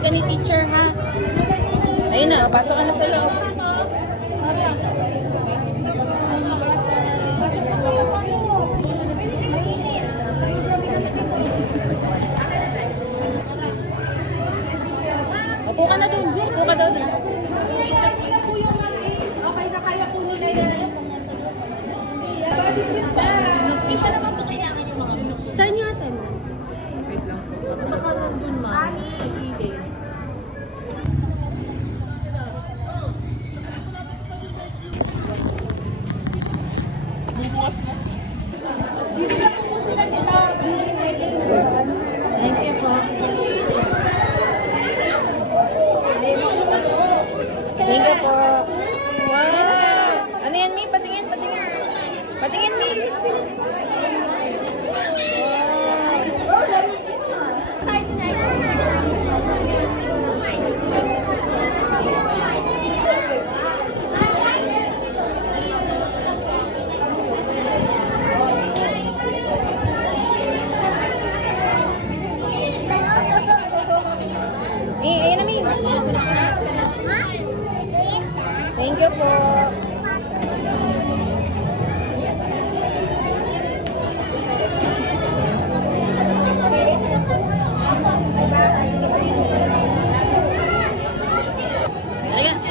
ka ni teacher, ha? Ayun na, pasok ka na sa loob. Upo ka na doon. Upo ka doon. Okay na kaya po nila yan. Isa naman po kailangan yung mga saan yung atin? Wait lang po. Baka nandun ma. Sige. Hindi na po sila nila. Thank you po. Thank you po. Wow! Ano yan, Mi? Patingin, patingin. Patingin, Mi. Mi, ayun na, Mi. Thank you po. Halika.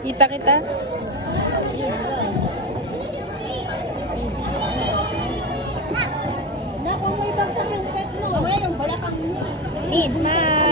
Kita kita. Naku, may bag sa helmet mo. Mamaya yung balakang mo. Mi, smile.